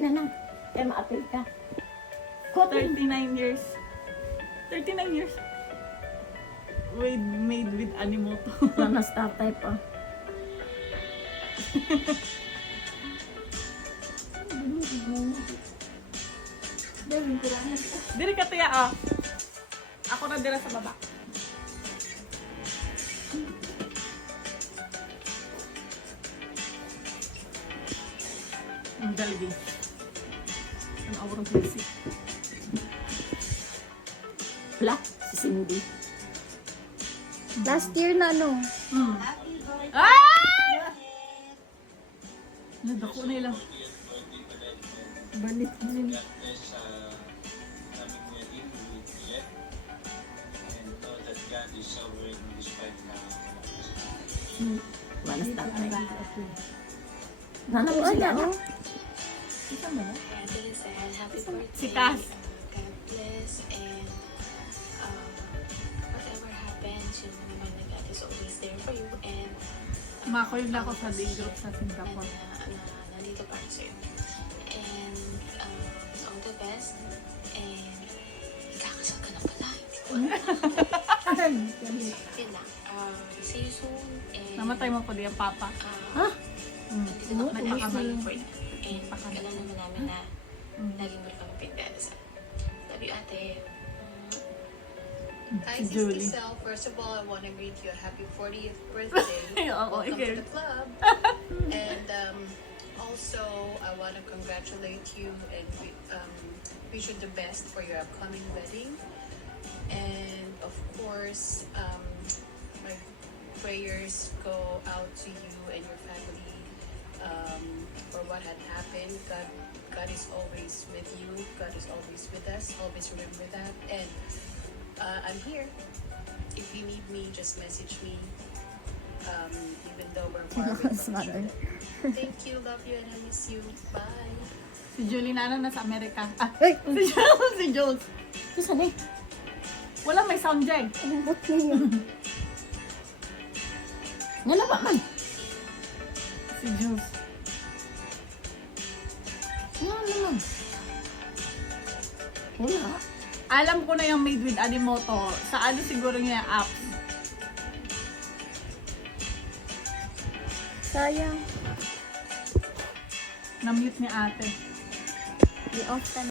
na lang. Kaya ma-appeal ka. 39 years. 39 years. Made with Animoto. Nanas tatay pa. Diri ka tiya ah. Ako na dira sa baba. Ang Jollibee. Ang aurang basic. Wala, si Cindy. Last year na, no? Ah! Nadako na ilang. Balik din. Nanas tatay. Nanas Oo, mo sila. ano? Si Cass. God bless and whatever happens, yun naman na God is always there for you and Makoy lang ako sa day group sa Singapore. nandito para sa'yo. And all the best and ikakasal ka na pala. Hindi ko alam. Yun lang. See you soon and Namatay mo po diyan, Papa. dito na ako Nagpakamal for you. And alam naman namin na laging mo kami pinagdadasal. Love you, ate. Hi, Si Sister Julie. Cell. First of all, I want to greet you a happy 40th birthday. Oo, Welcome okay. to the club. And also, I want to congratulate you and wish you the best for your upcoming wedding. And of course, my prayers go out to you and your family for what had happened. God is always with you. God is always with us. Always remember that. And I'm here. If you need me, just message me. Even though we're far away from each other. Thank you, love you, and I miss you. Bye. Si Julie na nasa Amerika. Ah, Ay, si Jules. Kasi na Wala may sound dyan. ang bot niya. Nga na ba man? Si Jules. Nga naman. Wala. Alam ko na yung made with Animoto. Sa ano siguro niya app. Sayang. Na-mute ni ate. Di off ka